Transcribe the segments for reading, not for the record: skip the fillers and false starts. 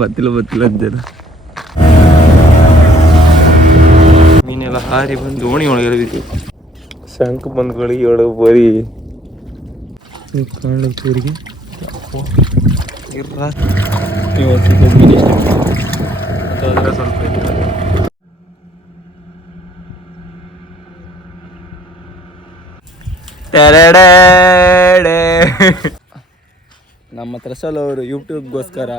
ಗೊತ್ತಿಲ್ಲ ಅಂತೀರ. ಮೀನೆಲ್ಲ ಹಾರಿ ಬಂದು ದೋಣಿ ಒಳಗೆ ಬಿದ್ದು ಶಂಕು ಬಂದ್ಗಳಿಗೆ ಒಳಗೆ ಬರೀ ಕಾಣ್ಲಿಕ್ಕೆ ಇವರಿಗೆ ಇವತ್ತು ಮೀನು ಇಷ್ಟ ಅದರ ಸ್ವಲ್ಪ ನಮ್ಮ ತ್ರಸಲ್ ಅವರು ಯೂಟ್ಯೂಬ್ಗೋಸ್ಕರ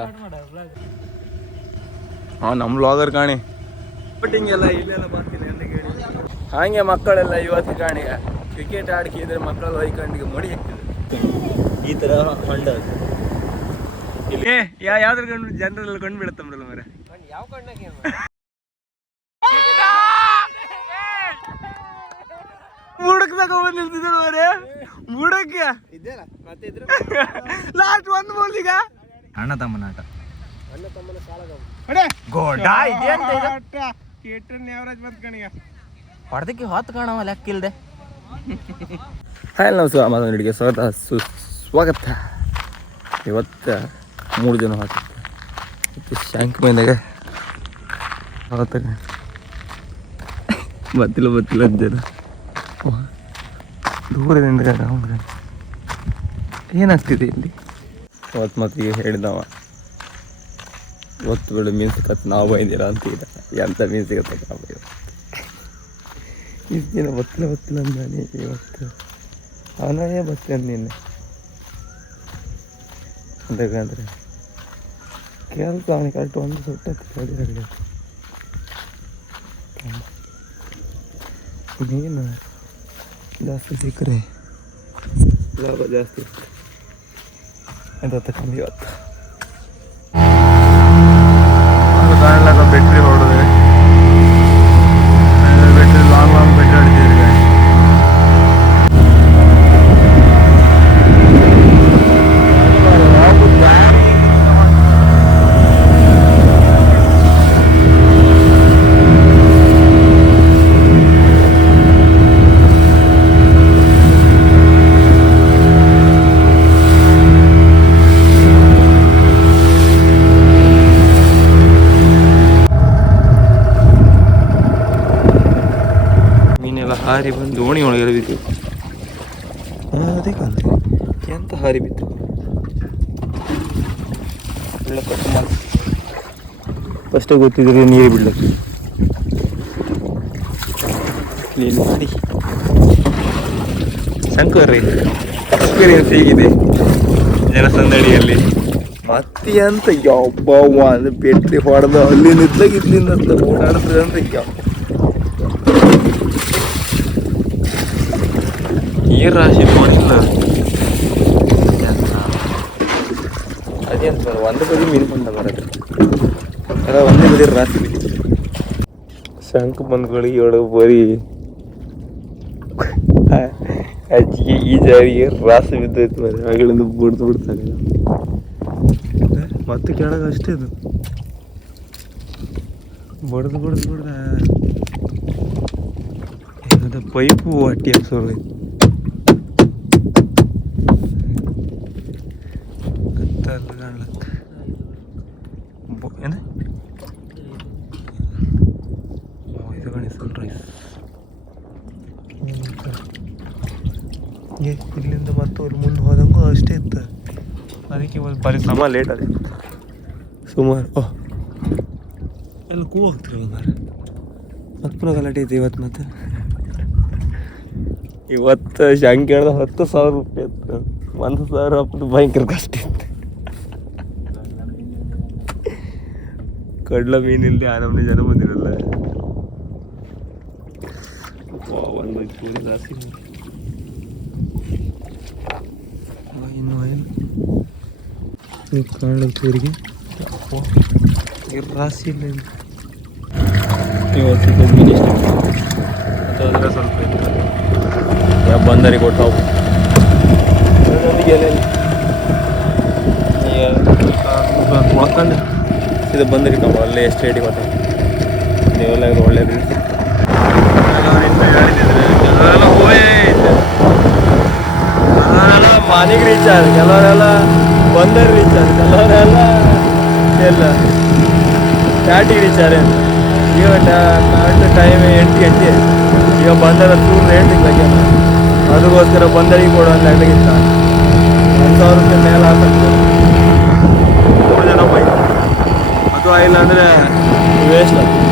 ನಮ್ಮ ವ್ಲಾಗರ್ ಕಾಣಿ ಬಟ್ಟಿಂಗ್ ಎಲ್ಲ ಇಲ್ಲೆಲ್ಲ ಬರ್ತೀನಿ ಅಂತ ಕೇಳಿ ಹಾಗೆ ಮಕ್ಕಳೆಲ್ಲ ಇವತ್ತು ಕಾಣಿ ಕ್ರಿಕೆಟ್ ಆಡ್ಕಿದ್ರೆ ಮಕ್ಕಳು ವೈಕಂಡಿಗೆ ಮಡಿ ಹಾಕ್ತಿದ್ರು ಈ ಥರ ಹೊಂಡ ಇಲ್ಲಿ ಯಾವ್ದ್ರ ಕಂಡು ಜನರೆಲ್ಲ ಕಂಡು ಬೀಳತ್ತಂಬ್ರಲ್ಲ ಮರೆ ಯಾವ ಕಣ್ಣಾಗ ಮುಡಕ್ದಾಗ ಬಂದು ನಿಲ್ತಿದ್ರು ಅವರೇ ಮುಡಕ್ಕೆ ಲಾಸ್ಟ್ ಒಂದು ಬೋಲ್ ಈಗ ಅಣ್ಣ ತಮ್ಮನ ಆಟ ಹೊಡೆದಕ್ಕೆ ಹೊತ್ತು ಕಾಣವ ಲೆಕ್ಕಿಲ್ದೆ. ಹಾಯ್ ನಮಸ್ಕಾರ ಮಾತನಾಡಿಗೆ ಸ್ವಾಗತ. ಇವತ್ತು 3 ಜನ ಹಾಕುತ್ತೆ ಶಾಂಕ್ ಮೈನಾಗ ಗೊತ್ತಿಲ್ಲ ಜನ ದೂರದಿಂದ ಏನಾಗ್ತಿದೆ ಇಲ್ಲಿ. ಇವತ್ತು ಮತ್ತಿಗೆ ಹೇಳಿದವ ಇವತ್ತು ಬೆಳೆ ಮೀನು ಸಿಗತ್ತೆ ನಾವು ಬೈದಿರ ಅಂತೀರ ಎಂಥ ಮೀನು ಸಿಗತ್ತೆ ನಾವು ಇಷ್ಟು ದಿನ ಗೊತ್ತಿಲ್ಲ ಅಂದಾನೆ. ಇವತ್ತು ಅವನೇ ಬರ್ತಾನೆ ನಿನ್ನೆ ಅಂತಂದ್ರೆ ಕೆಲಸ ಅವನಿಗೆ ಕರೆಕ್ಟ್ ಒಂದು ಸುಟ್ಟಕ್ಕೆ ನೀನು ಜಾಸ್ತಿ ಸಿಕ್ಕರೆ ಲಾಭ ಜಾಸ್ತಿ ಅಂತ ಕಮ್ಮಿ ಇವತ್ತು ಕಾಣಲಾಗ ಬೆಟ್ರಿ ಹೊಡೆದ್ರೆ ಬೆಟ್ರಿ ಲಾಂಗ್ ಬೆಟ್ರಿ ಹೊಡಿತೀರಿ ಹಾರಿ ಬಂದು ದೋಣಿ ಒಳಗೆ ಬಿದ್ದು ಅದೇ ಕಂದ್ರೆ ಎಂತ ಹಾರಿ ಬಿತ್ತು ಫಸ್ಟೇ ಗೊತ್ತಿದ್ರೆ ನೀರು ಬಿಡ್ಲಕ್ಕೆ ಕ್ಲೀನ್ ಮಾಡಿ ಶಂಕರ್ ಎಕ್ಸ್ಪೀರಿಯನ್ಸ್ ಹೇಗಿದೆ ಜನಸಂದಣಿಯಲ್ಲಿ ಮತ್ತೆ ಅಂತ ಯಾವಬ್ಬ ಅಂದ್ರೆ ಬೆಟ್ರಿ ಹೊಡೆದು ಅಲ್ಲಿ ನಿಂತಾಗ ಇಲ್ಲಿಂದ ಓಡಾಡ್ತದೆ ಅಂತ ಯಾವ ನೀರು ರಾಶಿ ನೋಡಿಲ್ಲ ಅದೇಂತ ಒಂದು ಬದಿ ಮೀನು ಬಂದ ಬರೋದು ಎಲ್ಲ ಒಂದೇ ಬದಿ ರಾಶಿ ಬಿದ್ದಿದೆ. ಶಂಕು ಬಂದ್ಗಳಿಗೆ ಒಳಗೆ ಬರೀ ಅಜ್ಜಿಗೆ ಈ ಜಾರಿಗೆ ರಾಶಿ ಬಿದ್ದೈತೆ ಮರಿ ಅಗಳಿಂದ ಬಿಡ್ತಾಗಲ್ಲ ಮತ್ತೆ ಕೆಳಗೆ ಅಷ್ಟೇ ಇದು ಬಡ್ದು ಪೈಪು ಅಟ್ಟಿ ಹಾಕ್ಸೋರು ಕಾಣ್ಲಕ್ಕ ಏನು ಇದು ಗಣಿ ಸನ್ರೈಸ್ ಇಲ್ಲಿಂದ ಮತ್ತೆ ಅವ್ರು ಮುಂದೆ ಹೋದಂಗೂ ಅಷ್ಟೇ ಇತ್ತು. ಅದಕ್ಕೆ ಒಂದು ಪರಿಶ್ರಮ ಲೇಟ್ ಆಗುತ್ತೆ ಸುಮಾರು ಎಲ್ಲ ಕೂ ಹೋಗ್ತಿರಲ್ಲ ಮಾರೆ ಮತ್ತೆ ಪುನಃ ಗಲಾಟೆ ಐತೆ ಇವತ್ತು ಶಂಕ ಹೇಳ್ದ 10,000 ರೂಪಾಯಿ ಇತ್ತು. 1,000 ರೂಪಾಯಿ ಭಯಂಕರ ಕಷ್ಟ ಇತ್ತು. ಕಡ್ಲ ಮೀನಿಲ್ಲದೆ ಆ ನಮ್ಮನೆ ಜನ ಬಂದಿರಲ್ಲ. ಒಂದು ಪೂರಿ ರಾಶಿ ಇನ್ನು ನೀವು ಕಾಣಲಿಕ್ಕೆ ಊರಿಗೆ ರಾಶಿ ಇಲ್ಲ ಇವತ್ತು ಮೀನು ಇಷ್ಟ ಅದರ ಸ್ವಲ್ಪ ಇತ್ತು ಬಂದರಿಗೆ ಕೊಟ್ಟು ಮೊಳ್ಕೊಂಡು ಇದು ಬಂದರಿ ನಾವು ಅಲ್ಲೇ ಎಷ್ಟು ರೇಟಿಗೆ ಕೊಟ್ಟ ನೀವೆಲ್ಲ ಇದು ಒಳ್ಳೆ ರೇಟ್ ಕೆಲವರೆಲ್ಲ ಮಾನಿಗೆ ರೀಚ್ ಆದ್ರೆ ಕೆಲವರೆಲ್ಲ ಬಂದರ್ ರೀಚ್ ಆದ್ರೆ ಕೆಲವರೆಲ್ಲ ಎಲ್ಲ ಸ್ಟಾರ್ಟಿಗೆ ರೀಚಾರೆ ಈಗ ಕರೆಕ್ಟ್ ಟೈಮ್ 8 ಗಂಟೆ. ಈಗ ಬಂದರ ಚೂರು ರೇಟ್ ಬಗ್ಗೆ ಅದಕ್ಕೋಸ್ಕರ ಬಂದರಿಗೆ ಕೊಡೋ ಒಂದು ಲೆಕ್ಕಗಿತ್ತ 1,000 ರೂಪಾಯಿ ಮೇಲೆ ಹಾಕತ್ತೆ 3 ಜನ ಬೈಕ್. ಅಥವಾ ಇಲ್ಲಾಂದರೆ ವೇಸ್ಟ್ ಆಗ್ತದೆ.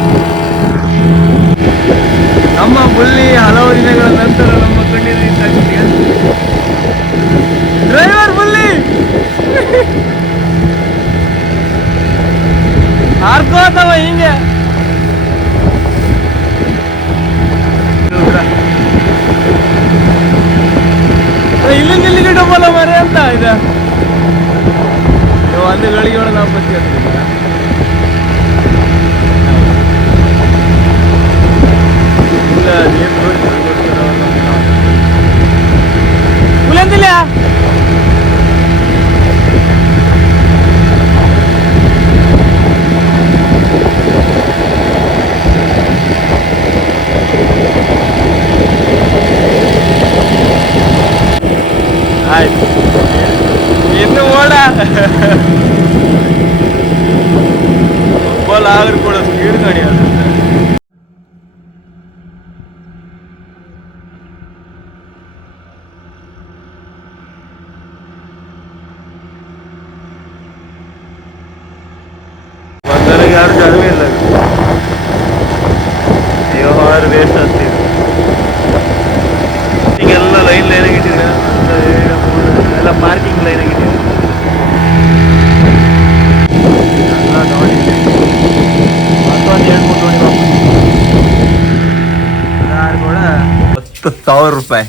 ನಮ್ಮ ಬುಲ್ಲಿ ಹಲವು ದಿನಗಳ ನಂತರ ನಮ್ಮ ಕಣ್ಣೀರು ನಿಂತಾಗ್ತಿದೆ. ಡ್ರೈವರ್ ಬುಲ್ಲಿ ಹಾರ್ಕೋತವ ಹಿಂಗೆ. ಇಲ್ಲಿಂದ ಇಲ್ಲಿಗೆ ಡಬ್ಬಲ್ಲ ಮರೆ ಅಂತ ಇದೆ. ಒಂದು ಗಳಿಗೆ ಒಳಗೆ ನಾವು ಬತ್ತಿ ಮುಲಂದಿಲ್ಲ ಆಯ್ತು ಇನ್ನು ಓಡ ಒಬ್ಬಲ್ಲ ಆದ್ರೂ ಕೂಡ ಸ್ಪೀಡ್ ಗಾಡಿ ಅದು. ಬಂದರಿಗೆ ಯಾರು ಜಾಗವೇ ಇಲ್ಲ. ವ್ಯವಹಾರ ವೇಸ್ಟ್ ಆಗ್ತೀವಿ. ಈಗೆಲ್ಲ ಲೈನಾಗಿ ಇಟ್ಟಿದ್ರೆ ಎಲ್ಲ ಪಾರ್ಕಿಂಗ್ ಲೈನಾಗಿ ಇಟ್ಟಿದೆ ಎಲ್ಲ ನೋಡಿ. ಮತ್ತೊಂದು 2-3 ನೋಡಿ ಯಾರು ಕೂಡ 10,000 ರೂಪಾಯಿ.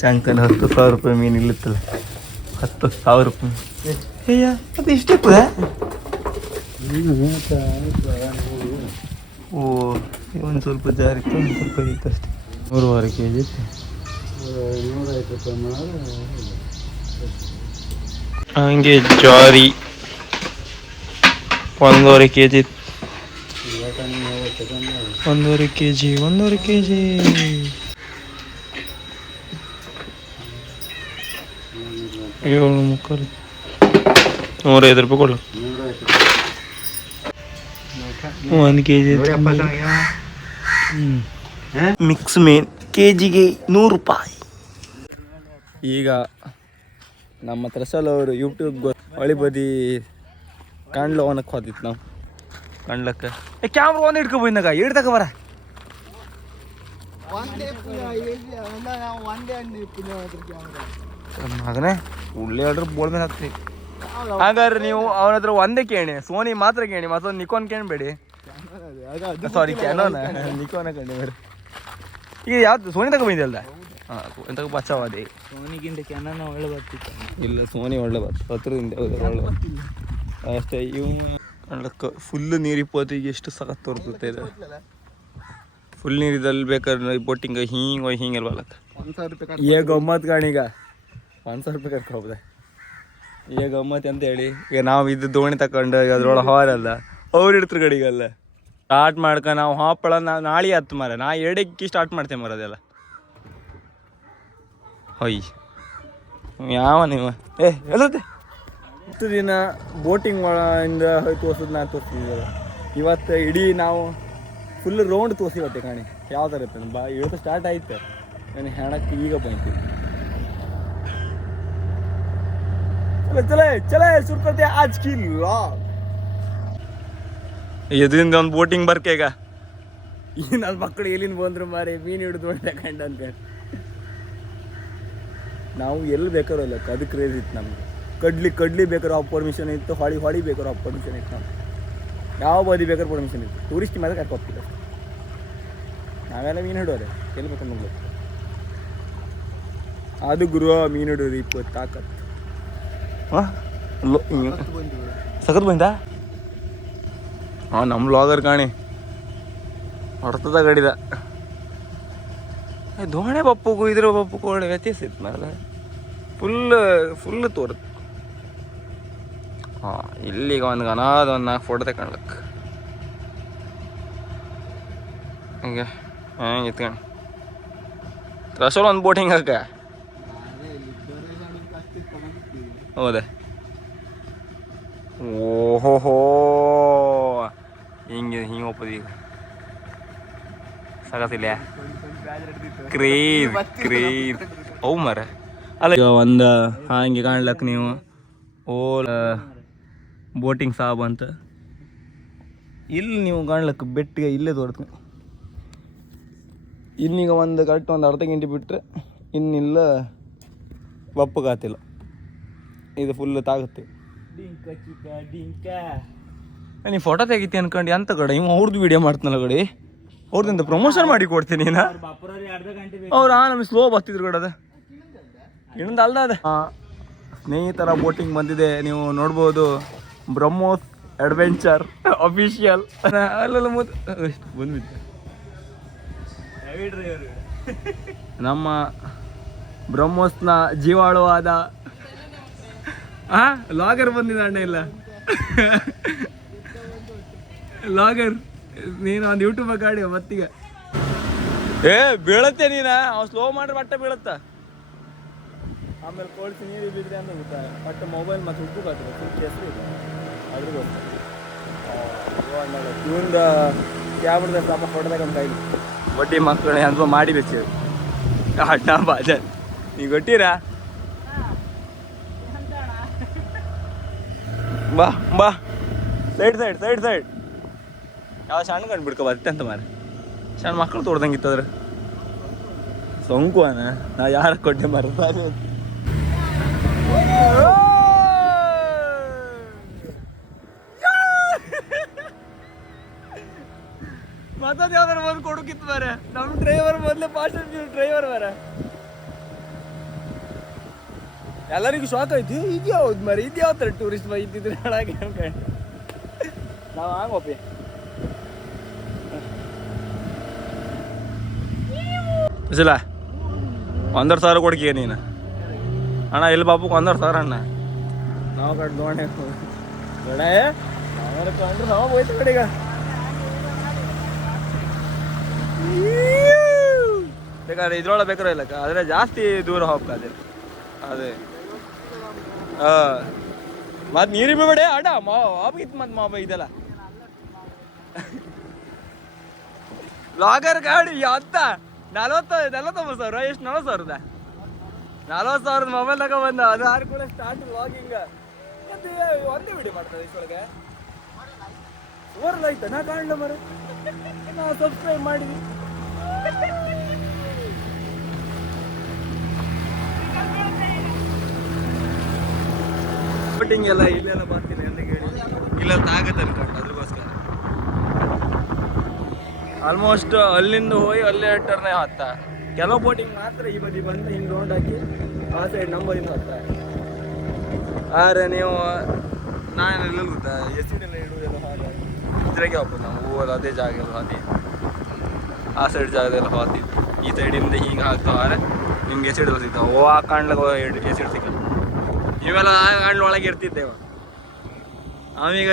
ಶಂಕನ್ 10,000 ರೂಪಾಯಿ ಮೀನು ಇಲ್ಲತ್ತಲ್ಲ. 10,000 ರೂಪಾಯಿ ಅಯ್ಯ ಅದು ಇಷ್ಟೇ ಕೂಡ. ಓ ಒಂದು ಸ್ವಲ್ಪ ಜಾರಿತ್ತು, ಒಂದು ಸ್ವಲ್ಪ ಇತ್ತು ಅಷ್ಟೇ. 3.5 kg ಇತ್ತು. 150 ರೂಪಾಯಿ ಹಂಗೆ ಜಾರಿ 1.5 kg ಇತ್ತು. 1.5 kg 1.5 kg 7.75 105 ರೂಪಾಯಿ ಕೊಡು. 1 kg ಮಿಕ್ಸ್ ಮೀನ್ ಕೆಜಿಗೆ 100 ರೂಪಾಯಿ. ಈಗ ನಮ್ಮ ತ್ರಸಲ್ ಅವರು ಯೂಟ್ಯೂಬ್ ಹೊಳಿ ಬದಿ ಕಾಣ್ಲ ಅವನಕ್ಕೆ ಹೋದಿತ್ತು ನಾವು ಕಾಣ್ಲಕ್ಕ. ಕ್ಯಾಮ್ರಾ ಒಂದು ಹಿಡ್ಕೊ ಬಂದಾಗ ಹಿಡ್ದಕ ಬರ ಮಗನೇ ಉಳ್ಳಿ ಆರ್ಡ್ರ್ ಬೋಳ್ ಮೇಲೆ ಹಾಕ್ತೀವಿ. ಹಾಗಾದ್ರೆ ನೀವು ಅವನ ಹತ್ರ ಒಂದೇ ಕೇಳಿ, ಸೋನಿ ಮಾತ್ರ ಕೇಳಿ, ಮತ್ತೊಂದು ನಿಕೋನ್ ಕೇಳಬೇಡಿ. ಸಾರಿ ಕ್ಯಾನೋನ ನಿಕೋನ ಕಂಡು ಬೇರೆ. ಈಗ ಯಾವ್ದು ಸೋನಿ ತಗೊ ಬಂದಿಲ್ಲ? ಹಾಂ ಎಂತ ಬಚಾವಾದೆ. ಸೋನಿಗಿಂತ ಕ್ಯಾನೋನ ಒಳ್ಳೆ ಬರ್ತಿತ್ತು. ಇಲ್ಲ ಸೋನಿ ಒಳ್ಳೆ ಬರ್ತು ಹತ್ರದಿಂದ ಒಳ್ಳೆ ಬರ್ತಿಲ್ಲ ಅಷ್ಟೇ. ಇವು ಅಲ್ಲಕ್ಕ ಫುಲ್ ನೀರು 20 ಎಷ್ಟು ಸಖತ್ ತೋರಿಸುತ್ತೆ ಇದು. ಫುಲ್ ನೀರಿದಲ್ಲಿ ಬೇಕಾದ್ರೆ ಬೋಟಿಂಗ್ ಹಿಂಗೆ ಬಲ್ಲಕ್ಕ 1,000 ರೂಪಾಯಿ. ಈಗ ಗಮ್ಮತ್ ಕಾಣೀಗ 1,000 ರೂಪಾಯಿ ಕರ್ಕೊಬೋದ. ಈಗ ಗಮ್ಮತ್ ಅಂತ ಹೇಳಿ ಈಗ ನಾವು ಇದು ದೋಣಿ ತಗೊಂಡು ಅದ್ರೊಳಗೆ ಹಾರಲ್ಲ ಅವ್ರು ಇಡ್ತಾರೆ ಗಡಿಗಲ್ಲ ಸ್ಟಾರ್ಟ್ ಮಾಡ್ಕ ನಾವು ಹಾಪಳ ನಾಳೆ ಹತ್ತು ಮರ ನಾ 2ಕ್ಕೆ ಸ್ಟಾರ್ಟ್ ಮಾಡ್ತೇವೆ ಮರ ಅದೆಲ್ಲ. ಹೊಯ್ ಯಾವ ನೀವು ಹೇಳುತ್ತೆ 10 ದಿನ ಬೋಟಿಂಗ್ ಇಂದ ತೋರ್ಸೋದು ನಾ ತೋರಿಸ್ತಿದ್ದೀವಲ್ಲ. ಇವತ್ತು ಇಡೀ ನಾವು ಫುಲ್ ರೌಂಡ್ ತೋರಿಸಿವತ್ತೆ ಕಾಣಿ ಯಾವ ಥರ ಇರ್ತದೆ. ಇವತ್ತು ಸ್ಟಾರ್ಟ್ ಆಯ್ತು ನಾನು ಹೆಣಕ್ಕೆ ಈಗ ಬಂತೀವಿ. ಚಲೇ ಶುರು करते हैं आज की व्लॉग. ಇದರಿಂದ ಒಂದು ಬೋಟಿಂಗ್ ಬರ್ಕೆ ಈಗ ಈ ನನ್ನ ಮಕ್ಕಳು ಎಲ್ಲಿಂದ ಬಂದ್ರು ಮಾರಿ ಮೀನು ಹಿಡಿದು ನೋಡಿದೆ ಕಂಡ ಅಂತ. ನಾವು ಎಲ್ಲಿ ಬೇಕಾರೋ ಅಲ್ಲ ಅದು ಕ್ರೇಜ್ ಇತ್ತು ನಮ್ಗೆ. ಕಡ್ಲಿ ಬೇಕಾರೋ ಆ ಪರ್ಮಿಷನ್ ಇತ್ತು, ಹೊಳಿ ಬೇಕಾರೋ ಆ ಪರ್ಮಿಷನ್ ಇತ್ತು. ನಮ್ಗೆ ಯಾವ ಬದಿ ಬೇಕಾದ್ರೂ ಪರ್ಮಿಷನ್ ಇತ್ತು. ಟೂರಿಸ್ಟ್ ಮೇಲೆ ಕರ್ಕೊ ಹೋಗ್ತಿಲ್ಲ ನಾವೆಲ್ಲ ಮೀನು ಹಿಡೋರೆ ಎಲ್ಲಿ ಬೇಕಂತ ನೋಡ್ಬೇಕು. ಅದು ಗುರು ಮೀನು ಹಿಡೋದು 20 ತಾಕತ್ತು. ಹಾಂ ಸಖತ್ ಬಂದ ಹಾಂ ನಮ್ಮ ಲಾಗರ್ ಕಾಣಿ ಹೊಡ್ತದ ಗಡಿದ ದೋಣೆ ಪಪ್ಪುಗೂ ಇದ್ರ ಪಪ್ಪುಗೂ ಒಳ್ಳೆ ವ್ಯತ್ಯಾಸ ಇತ್ತು ಮೇಲೆ ಫುಲ್ ತೋರುತ್ತೆ. ಹಾಂ ಇಲ್ಲಿಗ ಒಂದು ಅನಾದ ಒಂದು 4 ಫೋಟೋ ತಗೊಳ್ಲಕ್ಕ ಹಂಗೆ ಹೆಂಗೆ ಇತ್ಕಣಿ ರಸೋಲ್ ಒಂದು ಬೋಟಿಂಗ್ ಹಾಕ ಹೌದಾ ಓಹೋ ಹಿಂಗೆ ಒಪ್ಪದ ಈಗ ಸಾಕತ್ತಿಲ್ಲ ಕ್ರೇಜ್ ಅವು ಮರ ಅಲ್ಲ ಒಂದು ಹಾಗೆ ಕಾಣ್ಲಕ್ಕ ನೀವು ಓಲ್ ಬೋಟಿಂಗ್ ಸಾಬ್ ಅಂತ ಇಲ್ಲಿ ನೀವು ಕಾಣ್ಲಕ್ಕ ಬೆಟ್ಟಿಗೆ ಇಲ್ಲೇ ತೋರ್ತೀನಿ ಇನ್ನೀಗ ಒಂದು ಕರೆಕ್ಟ್ ಒಂದು ಅರ್ಧ ಗಂಟೆ ಬಿಟ್ಟರೆ ಇನ್ನಿಲ್ಲ ಒಪ್ಪಗಾತಿಲ್ಲ ಇದು ಫುಲ್ ತಾಗುತ್ತೆ ನೀನು ಫೋಟೋ ತೆಗಿತಿ ಅನ್ಕೊಂಡು ಎಂತ ಕಡೆ ಇವ್ ಅವ್ರದ್ದು ವೀಡಿಯೋ ಮಾಡ್ತಾನಲ್ಲ ಕಡೆ ಅವ್ರದಿಂದ ಪ್ರಮೋಷನ್ ಮಾಡಿ ಕೊಡ್ತೀನಿ ನೀನು ಅವ್ರು ನಮಗೆ ಸ್ಲೋ ಬರ್ತಿದ್ರು ಕಡೆ ಅದ ಇನ್ನೊಂದು ಅಲ್ದ ಅದ ಸ್ನೇಹಿತರ ಬೋಟಿಂಗ್ ಬಂದಿದೆ ನೀವು ನೋಡ್ಬೋದು ಬ್ರಹ್ಮೋಸ್ ಅಡ್ವೆಂಚರ್ ಅಫಿಷಿಯಲ್ ಅಲ್ಲೆಲ್ಲ ಬಂದ್ಬಿಟ್ಟೆ ನಮ್ಮ ಬ್ರಹ್ಮೋಸ್ನ ಜೀವಾಳುವಾದ ಲಾಗರ್ ಬಂದಿದ್ದ ಅಣ್ಣ ಇಲ್ಲ ಲಾಗರ್ ನೀನು ಒಂದು ಯೂಟ್ಯೂಬ್ ಗಾಡಿ ಮತ್ತೀಗ ಬೀಳತ್ತೆ ನೀನ ಅವ್ ಸ್ಲೋ ಮಾಡ್ರೆ ಬಟ್ಟೆ ಬೀಳತ್ತ ಆಮೇಲೆ ಕೋಲ್ಸಿ ನೀರು ಬಿದ್ದರೆ ಅಂತ ಗೊತ್ತಾ ಬಟ್ ಮೊಬೈಲ್ ಮತ್ತೆ ಉಪ್ಪು ಕಾತದೆ ಸುಟ್ಟು ಹೆಸರು ಇದೆ ಅದ್ರ ಗೊತ್ತ ಇವಂದ ಕ್ಯಾಬ್ರದ ಪಾಪ ಹೊಡೆದಾಗ ನಮ್ಮ ಕೈಲಿ ಬಡ್ಡಿ ಮಕ್ಕಳು ಅಂತ ಮಾಡಿ ಬೆಚ್ಚ ಅಡ್ಡ ಬಾಜ ನೀವು ಗೊತ್ತೀರಾ ಬಾ ಬಾ ಸೈಡ್ ಯಾವ ಸಣ್ಣ ಕಂಡು ಬಿಡ್ಕೊ ಬರುತ್ತೆ ಅಂತ ಮಾರ ಸಣ್ಣ ಮಕ್ಕಳು ತೋಡ್ದಂಗಿತ್ತದ್ರ ಸೊಂಕು ನಾ ಯಾರ ಕೊಟ್ಟೆ ಮರ ಮತ್ತೊಂದು ಯಾವ್ದಾರು ಬಂದು ಕೊಡೋಕಿತ್ತು ಮಾರ ನಮ್ಮ ಡ್ರೈವರ್ ಮೊದಲೇ ಪಾಸ್ಟರ್ ಡ್ರೈವರ್ ಮಾರ ಎಲ್ಲರಿಗೂ ಶಾಕ್ ಆಯ್ತು ಇದು ಯಾವ್ದು ಮರ ಇದು ಯಾವ ಥರ ಟೂರಿಸ್ಟ್ ಬೈ ಇದ್ದಿದ್ರೆ ಹಾಳಾಗಿ ಅನ್ಕೊಂಡು ನಾವು ಆಗಪ್ಪಿ ಬಿಸಿಲ 1,500 ಕೊಡ್ಕೀಯ ನೀನು ಅಣ್ಣ ಇಲ್ಲಿ ಬಾಪುಗೆ 1,500 ಅಣ್ಣ ನಾವು ಕಡೆ ನೋಡೇ ಬೇಡ ನಾವು ಕಂಡ್ರೆ ನಾವು ಹೋಯ್ತು ಕಡೆಗ ಬೇಕಾದ್ರೆ ಇದ್ರೊಳಗೆ ಬೇಕಾರೋ ಇಲ್ಲಕ್ಕ ಆದರೆ ಜಾಸ್ತಿ ದೂರ ಹೋಗ್ತದೆ ಅದೇ ಮತ್ತು ನೀರು ಬಿಬೇಡ ಅಡ ಮಾಗಿತ್ತು ಮತ್ತು ಮಾವ ಇದೆಲ್ಲ ಲಾಗರ್ ಗಾಡಿ ಅಂತ 49,000 ಎಷ್ಟು 40,000 40,000 ಮೊಬೈಲ್ ತಗೋ ಬಂದ ಅದು ಆರು ಕೂಡ ಸ್ಟಾರ್ಟ್ ಲಾಗಿಂಗ್ ಮತ್ತೆ ಒಂದೇ ವಿಡಿಯೋ ಮಾಡ್ತಾರೆ ಇಷ್ಟೊಳಗೆ ಓವರ್ ಆಯ್ತಾ ನಾ ಕಾಣಲ ಮರ ನಾವು ಸಬ್ಸ್ಕ್ರೈಬ್ ಮಾಡಿದ್ವಿ ಬೋಟಿಂಗ್ ಎಲ್ಲ ಇಲ್ಲೆಲ್ಲ ಬರ್ತೀನಿ ಅಂತ ಹೇಳಿ ಇಲ್ಲೆಲ್ಲ ತಾಗತ್ತೆ ಅನ್ಕೊಂಡು ಅದ್ರಗೋಸ್ಕರ ಆಲ್ಮೋಸ್ಟ್ ಅಲ್ಲಿಂದ ಹೋಗಿ ಅಲ್ಲೇ ಟರ್ನೇ ಹತ್ತ ಕೆಲವು ಬೋಟಿಂಗ್ ಮಾತ್ರ ಈ ಬದಿ ಬಂದು ಹಿಂಗೆ ರೌಂಡ್ ಹಾಕಿ ಆ ಸೈಡ್ ನಂಬರಿಂದ ಹತ್ತ ಆದರೆ ನೀವು ನಾನು ಎಲ್ಲ ಗೊತ್ತಾ ಎಸಿಡೆಲ್ಲ ಇಡುವುದೆಲ್ಲ ಹಾಗೆ ಇದ್ರಾಗೆ ಹೋಗ್ಬೋದು ನಾವು ಹೋಗೋದು ಅದೇ ಜಾಗ ಎಲ್ಲ ಹಾಕಿ ಆ ಸೈಡ್ ಜಾಗದೆಲ್ಲ ಹಾತಿದ್ದು ಈ ಸೈಡಿಂದ ಹಿಂಗೆ ಹಾಕ್ತಾವ್ರೆ ನಿಮ್ಗೆ ಎಸಿಡೆಲ್ಲ ಸಿಗ್ತಾವೆ ಓ ಆ ಕಾಣ್ಲಾಗ ಎಸಿಡ್ ಸಿಕ್ಕಲ್ಲ ಇವೆಲ್ಲ ಕಾಣ್ಲೊಳಗೆ ಇರ್ತಿದ್ದೇವೆ ಆಮೀಗ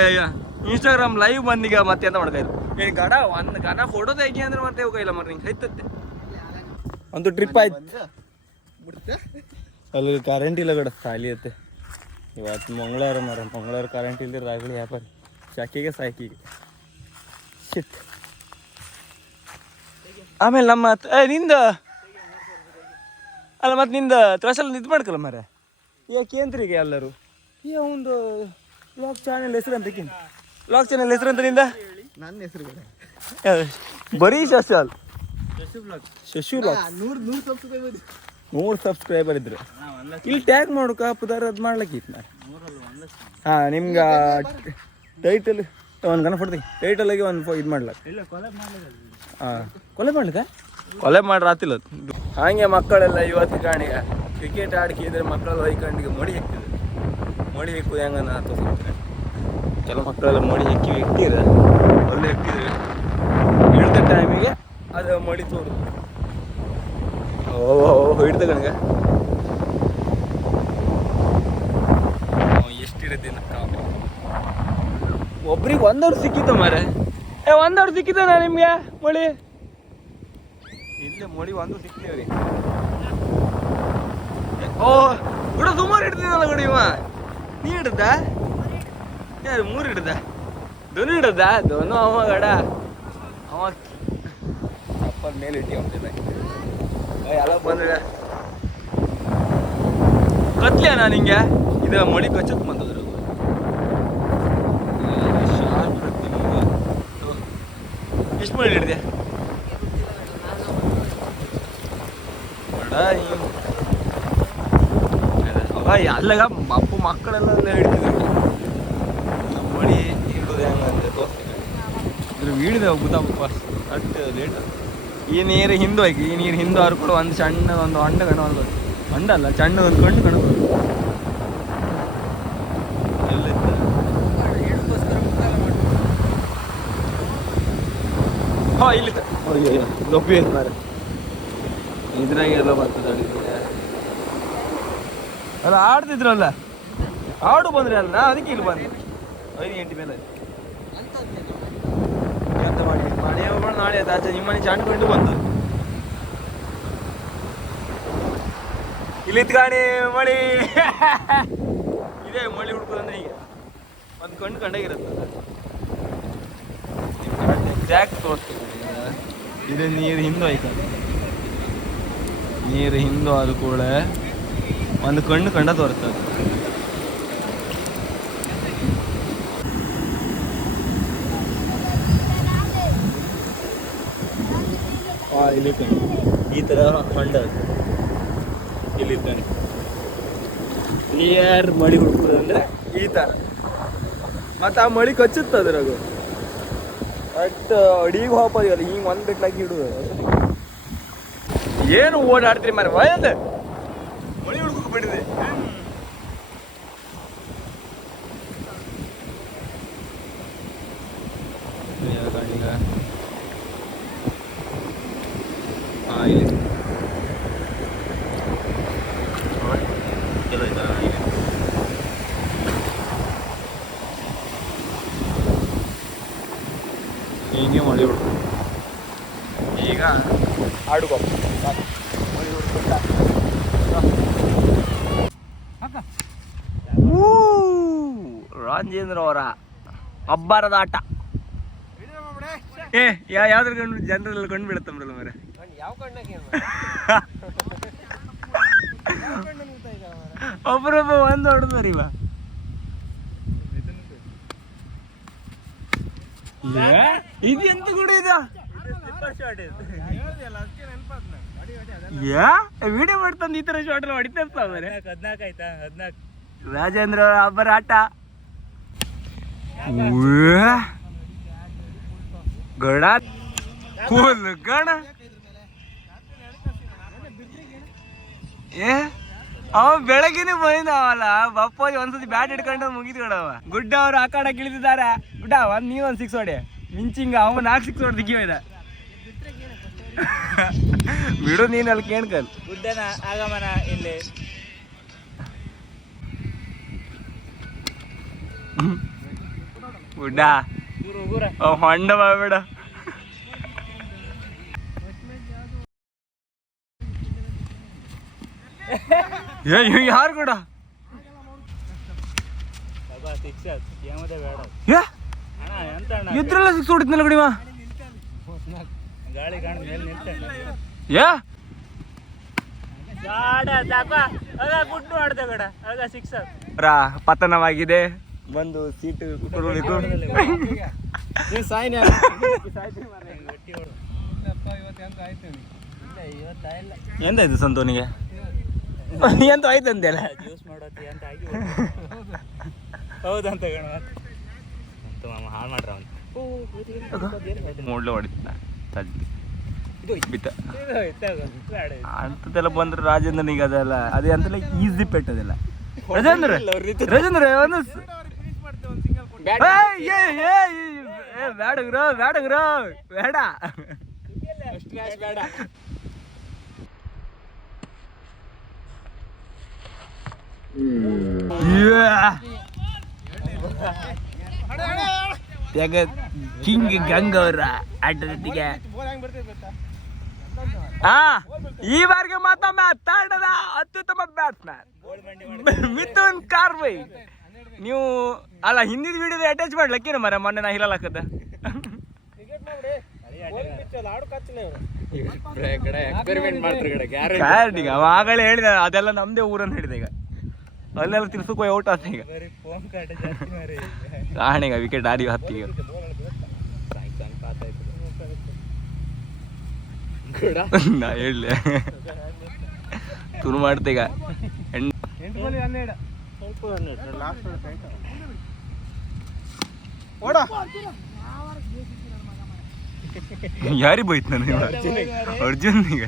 ಇನ್ಸ್ಟಾಗ್ರಾಮ್ ಲೈವ್ ಬಂದೀಗ ಮತ್ತೆ ಅಂತ ಮಾಡ್ತಾ ಇದ್ರು ಏನು ಒಂದು ಗಡ ಫೋಟೋ ತೆಗಿ ಅಂದ್ರೆ ಮತ್ತೆ ಹೋಗಿಲ್ಲ ಮರ ನಿಂಗೆ ಐತತ್ತೆ ಒಂದು ಟ್ರಿಪ್ ಆಯ್ತು ಅಲ್ಲಿ ಕರೆಂಟ್ ಇಲ್ಲ ಬೇಡ ಖಾಲಿ ಐತೆ ಇವತ್ತು ಮಂಗಳವಾರ ಕರೆಂಟ್ ಇಲ್ದಿರ ರಾಗಳಿ ವ್ಯಾಪಾರ ಸಾಕಿಗೆ ಶಿಟ್ ಆಮೇಲೆ ನಮ್ಮ ನಿಂದ ಅಲ್ಲ ಮತ್ತೆ ನಿಂದ ತ್ರಾಸಲ್ಲಿ ಇದು ಮಾಡ್ಕಲ್ಲ ಮರ ಕೇಂದ್ರಿಗೆ ಎಲ್ಲರೂ ಒಂದು ವ್ಲಾಗ್ ಚಾನೆಲ್ ಹೆಸರು ಅಂತ ವ್ಲಾಗ್ ಚಾನೆಲ್ ಹೆಸರು ಅಂತ ನಿಂದ ನನ್ನ ಹೆಸರು ಬರೀ ಶಶಾಲ್ ಶಶು ವ್ಲಾಗ್ 100 ಸಬ್ಸ್ಕ್ರೈಬರ್ ಇದ್ರು ಇಲ್ಲಿ ಟ್ಯಾಗ್ ಮಾಡೋಕ ಪುದಾರ ಅದು ಮಾಡ್ಲಿಕ್ಕಿತ್ತು ನಾನು ಹಾಂ ನಿಮ್ಗೆ ಟೈಟಲ್ ಒಂದು ಗನ ಕೊಡ್ತೀನಿ ಟೈಟಲಾಗಿ ಒಂದು ಇದು ಮಾಡ್ಲಕ್ಕ ಹಾಂ ಕೊಲೆ ಮಾಡ್ರೆ ಆತಿಲ್ಲ ಹಾಗೆ ಮಕ್ಕಳೆಲ್ಲ ಇವತ್ತು ಕಾಣಿಗ ಕ್ರಿಕೆಟ್ ಆಡ್ಕಿದ್ರೆ ಮಕ್ಕಳೆಲ್ಲ ಹೊಯ್ಕಂಡಿಗೆ ಮಡಿ ಹೆಕ್ತಿದ್ರು ಮಡಿ ಹೆಕ್ಕುದು ಹೆಂಗನ ತೋರಿಸ್ತಾರೆ ಕೆಲವು ಮಕ್ಕಳೆಲ್ಲ ಮಡಿ ಇಟ್ಟಿದ್ರೆ ಒಳ್ಳೆ ಇಟ್ಟಿದ್ರೆ ಹಿಡ್ದ ಟೈಮಿಗೆ ಅದು ಮಡಿ ತೋರು ಹಿಡ್ದ ಕಣಗ ಎಷ್ಟಿರತ್ತೀನಿ ಒಬ್ರಿಗೆ 1 ಅವರ್ ಸಿಕ್ಕಿತ್ತು ಮಾರೆ 1 ಅವರ್ ಸಿಕ್ಕಿದ್ದಾನ ನಿಮ್ಗೆ ಮಳಿ ಇಲ್ಲಿ ಮೊಳಿ ಒಂದು ಸಿಕ್ತೀವ್ರಿ. ಓ ಗುಡ ಸುಮಾರು ಹಿಡ್ತೀನಲ್ಲ ಗುಡಿ ಇವ. ನೀ ಹಿಡ್ದ ಯಾರು 3 ಹಿಡ್ದ? ಧನು ಹಿಡ್ದ? ಧನು ಅವ ಗಡ ಅವ ಚಪ್ಪಲ್ ಮೇಲೆ ಇಟ್ಟಿ ಅವನ ಎಲ್ಲ ಬಂದ್ರೆ ಕತ್ಲೆ ನಾ ನಿಂಗೆ ಇದು ಮಳಿ ಕಚ್ಚಕ್ ಬಂದದ್ರು. ಎಷ್ಟು ಮಳಿ ಹಿಡ್ದೆ? ಅಲ್ಲಾಗ ಅಪ್ಪು ಮಕ್ಕಳೆಲ್ಲ ಹಿಡಿತಿದ್ರು. ನಮ್ಮ ಮಳಿ ಹಿಡಿದು ಹೆಂಗಂದ್ರೆ ತೋರಿಸ್ತೀನಿ ಇದ್ರ ಹಿಡಿದೆ ಗೊತ್ತಾಗಪ್ಪ ಅಷ್ಟು ಲೇಟ್. ಈ ನೀರು ಹಿಂದೆ ಹೋಗಿ ಈ ನೀರು ಹಿಂದೆ ಹರ್ಕೊಂಡು ಒಂದು ಸಣ್ಣ ಒಂದು ಹೊಂಡ ಕಾಣೋದು. ಹೊಂಡ ಅಲ್ಲ ಸಣ್ಣ ಒಂದು ಕಣ್ಣು ಕಾಣೋದು. ಎಲ್ಲಿತ್ತು ಹಾಂ ಇಲ್ಲಿತ್ತು. ಲೊಪ್ಪಿ ಐತೆ ಮಾರೆ ಇದ್ರಾಗ ಎಲ್ಲ ಬರ್ತದೆ. ಅಲ್ಲ ಆಡ್ತಿದ್ರಲ್ಲ ಆಡು ಬಂದ್ರಿ ಅಲ್ಲ ಅದಕ್ಕೆ ಇಲ್ಲಿ ಬಂದೆ 5 ಗಂಟೆ ಮೇಲೆ ಎಂತ ಮಾಡಿ ಮನೆ ಹೋಗೋಣ ನಾಳೆ ಆಚೆ ನಿಮ್ಮ ಮನೆ ಚಾಣ್ಕೊಂಡು ಬಂದು ಇಲ್ಲಿ ಗಾಣಿ ಮಳಿ ಇದೇ ಮಳಿ ಹುಡ್ಕೋದಂದ್ರೆ ಈಗ ಒಂದು ಕಣ್ಣು ಕಂಡಾಗಿರುತ್ತೆ. ಎಕ್ಸಾಕ್ಟ್ ತೋರಿಸ್ತೀವಿ. ಇದೇ ನೀರು ಹಿಂದೆ ಆಯ್ತು. ನೀರು ಹಿಂದೆ ಆದ ಕೂಡ ಒಂದು ಕಣ್ಣು ಕಂಡ ತೋರ್ತದೆ. ಇಲ್ಲಿ ಈ ಥರ ಹೊಂಡ ಇಲ್ಲಿದ್ದಾನೆ. ಕ್ಲಿಯರ್ ಮಳಿ ಹುಡ್ಕೋದಂದ್ರೆ ಈ ಥರ. ಮತ್ತು ಆ ಮಳಿ ಕಚ್ಚುತ್ತೆ ಅದ್ರಾಗ ಬಟ್ ಅಡಿಗೆ ಹೋಗೋದಿಲ್ಲ. ಹಿಂಗೆ ಒಂದು ಬೆಟ್ಲಾಕಿ ಇಡುದು. ಏನು ಓಡಾಡ್ತೀರಿ ಮಾರೆ ವಯದ ಮಳಿ ಹುಡ್ಕೋಕೆ ಬಿಟ್ಟಿದೆ. ಹೀಗೆ ಮಳಿ ಹುಡ್ಕೊ ಈಗ ಆಡುಗೋ ಮಳಿ ಹುಡ್ಕೊಂಡ ರಾಜೇಂದ್ರ ಅವರ ಅಬ್ಬರದ ಆಟ. ಯಾವ್ದ್ರ ಕಂಡು ಜನರಲ್ಲಿ ಕಂಡು ಬಿಡುತ್ತಂಬ್ರಲ್ಲ ಮರೆ. ಒಬ್ಬರೊಬ್ಬ ಒಂದು ಹೊಡೆದ್ರಿ ಇವ. ಇದು ಎಂತ ಕೂಡ ಇದು ವಿಡಿಯೋ ಮಾಡ್ತಂದು ಈ ತರ ಶಾರ್ಟ್ ಎಲ್ಲ ಹೊಡಿತಾ ಮರೆ. 14 ಆಯ್ತಾ? 14 ರಾಜೇಂದ್ರ ಅವರ ಅಬ್ಬರ ಆಟ. ಗಡ ಕೂಲ್ ಗಣ ಅವ ಬೆಳಗ್ಗೆನೆ ಬಂದವಲ್ಲ ಬಪ್ಪಾಜಿ ಒಂದ್ಸತಿ ಬ್ಯಾಟ್ ಹಿಡ್ಕೊಂಡು ಮುಗಿದ್ ಕಡವ. ಗುಡ್ಡ ಅವ್ರು ಆ ಕಡೆ ಇಳಿದಿದ್ದಾರೆ. ಗುಡ್ಡ ನೀವೊಂದು 6 ಹೊಡೆ ಮಿಂಚಿಂಗ ಅವ 4 6 ಹೊಡೆ ದಿಕ್ಕಿದ ಬಿಡು ನೀನ್ ಅಲ್ಲಿ ಕೇಳ್ಕಲ್ ಗುಡ್ಡನ ಆಗಮನ ಇಲ್ಲಿ. ಗುಡ್ಡ ಹೊಂಡ ಬೇಡ ಯಾರು ಕೂಡ ಇದ್ರೆಲ್ಲ 6 ಹೊಡಿದ್ನಲ್ಲ ಕಡಿಮ ಗಾಳಿ ಕಾಣ ಮೇಲೆ ನಿಲ್ತಾನೆ. ಪತನವಾಗಿದೆ. ಬಂದು ಸೀಟು ಎಂತಾಯ್ತು ಸಂತೋನಿಗೆ? ಎಂತ ಆಯ್ತು ಅಂತೆಲ್ಲ ಜ್ಯೂಸ್ ಮಾಡೋತಿ ಅಂತ ಆಗಿ ಹೌದಂತ ಹಾಳು ಮಾಡ್ರ ಮೂಡ್ಲೆ ಹೊಡಿತ ಬಿತ್ತ ಅಂತದೆಲ್ಲ ಬಂದ್ರೆ ರಾಜೇಂದ್ರನಿಗೆ ಅದೆಲ್ಲ ಅದೇ ಅಂತೆಲ್ಲ ಈಸಿ ಪೆಟ್ಟದೆಲ್ಲ. ರಾಜೇಂದ್ರ ಒಂದು ಬೇಡ ಗುರು ಬೇಡ ಗುರು ಬೇಡ ಬೇಡ. ಕಿಂಗ್ ಗಂಗ ಅವರ ಆಟದೊಟ್ಟಿಗೆ ಈ ಬಾರಿಗೆ ಮತ್ತೊಮ್ಮೆ ತಂಡದ ಅತ್ಯುತ್ತಮ ಬ್ಯಾಟ್ಸ್ಮನ್ ಮಿಥುನ್ ಕಾರ್ವೈ. ನೀವು ಅಲ್ಲ ಹಿಂದಿನ ವಿಡಿಯೋದ ಅಟ್ಯಾಚ್ ಮಾಡ್ಲಕ್ಕೇನು ಮರ ಮೊನ್ನೆ ನಾ ಹಿಲಕ್ಕದ ಆಗಲೇ ಹೇಳಿದ ಅದೆಲ್ಲ ನಮ್ದೇ ಊರನ್ನು ಹೇಳಿದ. ಈಗ ಅಲ್ಲೆಲ್ಲ ತಿರ್ಸಕ್ ಹೋಗಿ ಔಟ್ ಆತ. ಈಗ ಕಾಣಿಗ ವಿಕೆಟ್ ಆಡಿ ಹತ್ತಿಗೆ ನಾ ಹೇಳಲೆ ತುರು ಮಾಡ್ತೆ. ಈಗ ಯಾರಿಗೆ ಬೋಯ್ತು ನಾನು ಅರ್ಜುನ್. ಈಗ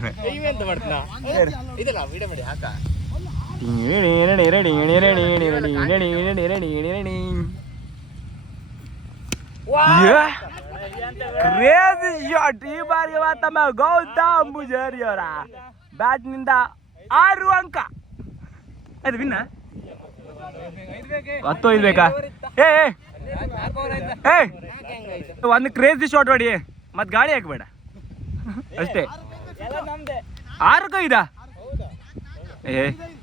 ಕ್ರೇಜಿ ಶಾಟ್ ಈ ಬಾರಿಗೆ ಮಾತಮ್ಮ ಗೌತಮ್ ಪೂಜಾರಿ ಅವರ ಬ್ಯಾಟ್ ನಿಂದ 6 ಅಂಕ. ಅದು ವಿನ್ನ 10 ಇಲ್ಬೇಕಾ? ಒಂದು ಕ್ರೇಜಿ ಶಾಟ್ ಹೊಡಿ ಮತ್ ಗಾಳಿ ಹಾಕ್ಬೇಡ ಅಷ್ಟೇ. 6 ಕೈದ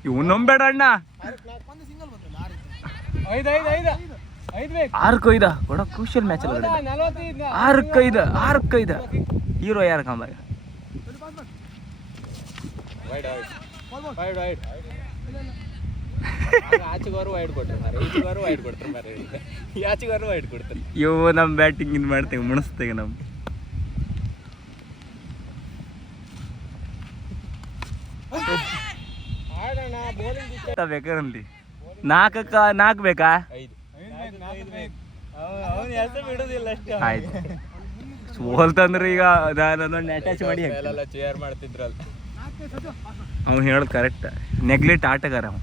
ಇವ್ ನಂಬೇಡ ಅಣ್ಣ. 6 ಕೈದ ಒಡ ಕ್ರೂಷಿಯಲ್ ಮ್ಯಾಚ್ ಅಲ್ಲ. 6 ಕೈದ ಹೀರೋ ಯಾರ ಕಾಂಬ ಇವು ನಮ್ ಬ್ಯಾಟಿಂಗ್ ಇನ್ ಮಾಡ್ತೇವೆ ಮುಣಿಸ್ತೇವೆ. ನಮ್ ಬೇಕಾರಲ್ಲಿ 4 ಬೇಕಾ? ಆಯ್ತು ಸೋಲ್ತಂದ್ರೆ ಈಗ ನಾನೊಂದು ಅಟ್ಯಾಚ್ ಮಾಡಿ ಚೇರ್ ಮಾಡ್ತಿದ್ರಲ್ಲ. ಅವ್ನು ಹೇಳೋದು ಕರೆಕ್ಟ್. ನೆಗ್ಲೆಕ್ಟ್ ಆಟಗಾರ ಅವ.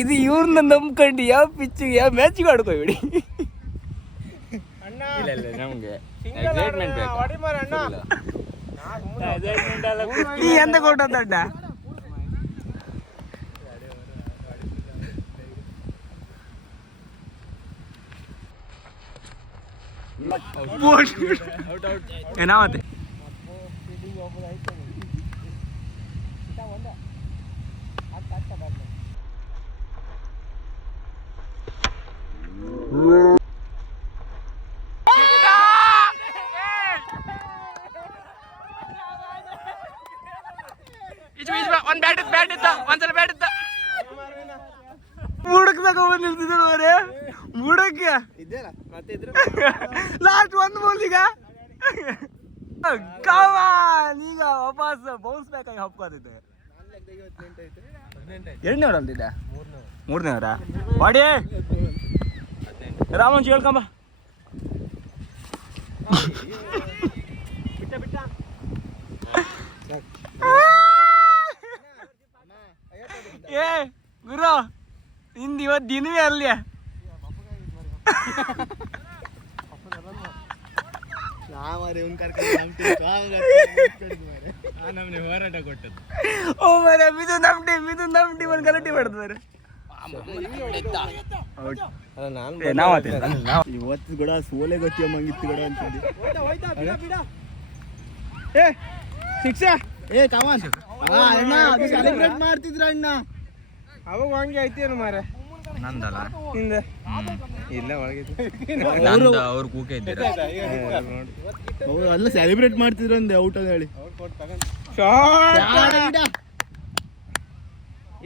ಇದು ಇವ್ರನ್ನ ನಂಬ್ಕೊಂಡು ಯಾವ ಪಿಚ್ಚಿಗೆ ಯಾವ ಮ್ಯಾಚಿಗೆ ಆಡ್ಕೋಬೇಡಿ. ನೀ ಎಂತ ಕೊಟ್ಟದಡ್ಡ ಏನಾವತ್ತೆ ಒಂದ್ಸಲ ಬ್ಯಾಟ್ ಇತ್ತ ಬುಡಕ್ ತಗೊಂಡ್ ನಿಲ್ತಿದ್ದೆ ಬುಡಕ್ಕೆ ಲಾಸ್ಟ್ 1 ಬಾಲ್. ಈಗ ಈಗ ವಾಪಸ್ ಬೌನ್ಸ್ ಬ್ಯಾಕ್ ಆಗಿ ಹಪ್ಕೋದಿದ್ದೆ. 2ನೇ ಅವರ್ ಅಲ್ದಿದ್ದೆ 3ನೇ ಅವರ ಬಾಡಿ ರಾಮಂಜ್ ಹೇಳ್ಕೊಂಬ. ಏ ಗುರು ಇಂದು ಇವತ್ತು ದಿನವೇ ಅಲ್ಲಿಯ ಹೋರಾಟ ಕೊಟ್ಟದ್ದು. ಓ ಮರ ಮಿದು ನಮ್ ಟೀಮ್ ಒಂದು ಗಲಾಟೆ ಮಾಡ್ತಾರೆ. ಇವತ್ತು ಕೂಡ ಸೋಲೆ ಗೊತ್ತಿಯ ಮಂಗಿತ್ತು ಕೂಡ ಅಂತಂದು ಸೆಲೆಬ್ರೇಟ್ ಮಾಡ್ತಿದ್ರ ಅಣ್ಣ. ಅವಾಗ ಹಂಗೆ ಐತೇನು ಮಾರ ನಂದಲ್ಲ ಹಿಂದೆ ಇಲ್ಲ ಒಳಗೆ ಅವ್ರು ಕೂಕೆ ಇದ್ದೀರ ಅಲ್ಲ ಸೆಲೆಬ್ರೇಟ್ ಮಾಡ್ತಿದ್ರು ಅಂದೆ ಔಟ್ ಅಂತ ಹೇಳಿ.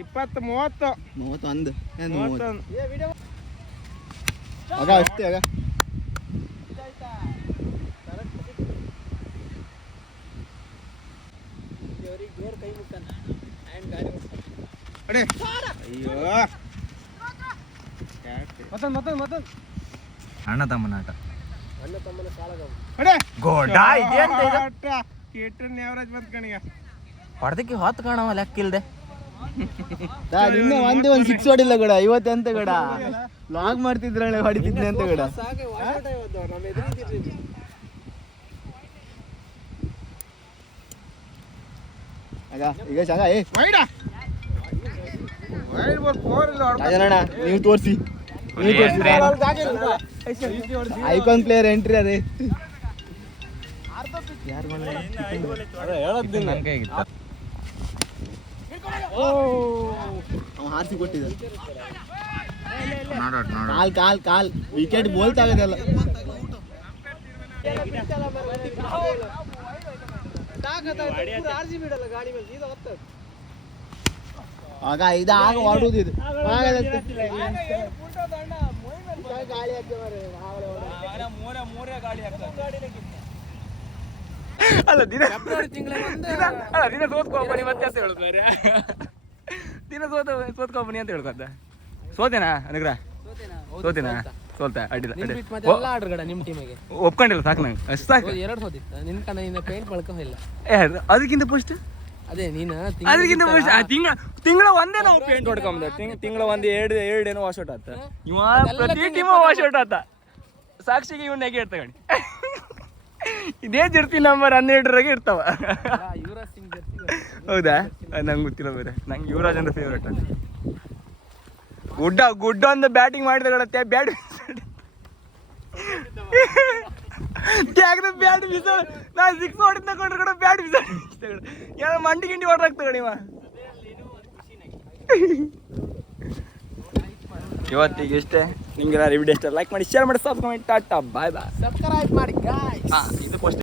20-30 ಅಂದ ಆಗ ಅಷ್ಟೇ. ಆಗ ಅಣ್ಣ ತಮ್ಮನ ಆಟ ಹೊಡೆದಕ್ಕೆ ಹೊತ್ತು ಕಾಣವ ಲೆಕ್ಕ ಇಲ್ದೆ. ನಿನ್ನೆ ಒಂದೇ ಒಂದು 6 ಹೊಡಿಲ್ಲ ಗಡ. ಇವತ್ತು ಅಂತ ಗಡ ಲಾಗ್ ಮಾಡ್ತಿದ್ರಳೆ ಹೊಡಿತಿದ್ನೆ ಅಂತ ಗಡ. ಈಗ ಜಾಗ ನೀವು ತೋರಿಸಿ ಐಕಾನ್ ಪ್ಲೇಯರ್ ಎಂಟ್ರಿ ಅದೇ ಹಾರಿಸಿ ಕೊಟ್ಟಿದ್ದಾರೆ. ಕಾಲ್ ಕಾಲ್ ಕಾಲ್ ವಿಕೆಟ್ ಬೋಲ್ತಾ ಆಗದಲ್ಲ. ಆಗ ಇದಾಗ ಹೊಡುದು ಇದು ಅಲ್ಲ ದಿನ ದಿನ ಸೋತ್ಕೊಬನಿ ಮತ್ತೆ ಅಂತ ಹೇಳುದು ಬೇರೆ ದಿನ ಸೋತ್ಕೊಬನಿ ಅಂತ ಹೇಳ್ಕೊತ ಸೋತೇನಾ ಅನುಗ್ರಹ ಸೋತೇನಾ ಸೋಲ್ತಾ ಅಡ್ಡಿಲ್ಲ ಒಪ್ಕೊಂಡಿಲ್ಲ ಸಾಕು ನಂಗೆ ಅಷ್ಟು ಸಾಕು. ಅದಕ್ಕಿಂತ ಫಸ್ಟ್ ಅದೇ ನೀನು ಅದಕ್ಕಿಂತ ಫಸ್ಟ್ ತಿಂಗಳ ಒಂದೇ ನಾವು ಪೇಂಟ್ ಹೊಡ್ಕೊಂಬ ತಿಂಗಳ ಒಂದು ಎರಡೇನೋ ವಾಶ್ ಔಟ್ ಆತ ಇವ ಪ್ರತಿ ಟೀಮ ವಾಶ್ ಔಟ್ ಆತ ಸಾಕ್ಷಿಗೆ ಇವನ್ ಹೇಗೆ ತಗೊಂಡು ಇದೇ ಜರ್ಸಿ ನಂಬರ್ 12 ಇರ್ತಾವ. ಯುವರಾಜ್ ಸಿಂಗ್ ಹೌದಾ ನಂಗೆ ಗೊತ್ತಿಲ್ಲ ಬೇರೆ ನಂಗೆ ಯುವರಾಜ್ ಅಂದ್ರೆ ಫೇವ್ರೇಟ್ ಅಂತ. ಗುಡ್ಡ ಒಂದು ಬ್ಯಾಟಿಂಗ್ ಮಾಡಿದ್ರೆ ಬ್ಯಾಟ್ ಬ್ಯಾಟ್ ಬೀಸ ನಾ 6 ಹೊಡಿದ್ ತಗೊಂಡ್ರೆ ಕೂಡ ಬ್ಯಾಟ್ ಬೀಸ ಏನೋ ಮಂಡಿ ಗಿಂಡಿ ಹೊಡ್ರಾಗ್ತದೆ ಕಡಿಮ. ಇವತ್ತಿಗೆ ಇಷ್ಟೇ. ನಿಮ್ಗೆ ವಿಡಿಯೋ ಇಷ್ಟ ಲೈಕ್ ಮಾಡಿ ಶೇರ್ ಮಾಡಿ ಸಬ್ಸ್ಕ್ರೈಬ್ ಮಾಡಿ ಟಾಟಾ ಬಾಯ್ ಬಾಯ್. ಸಬ್ಸ್ಕ್ರೈಬ್ ಮಾಡಿ ಗಾಯ್ಸ್. ಇದು ಫಸ್ಟ್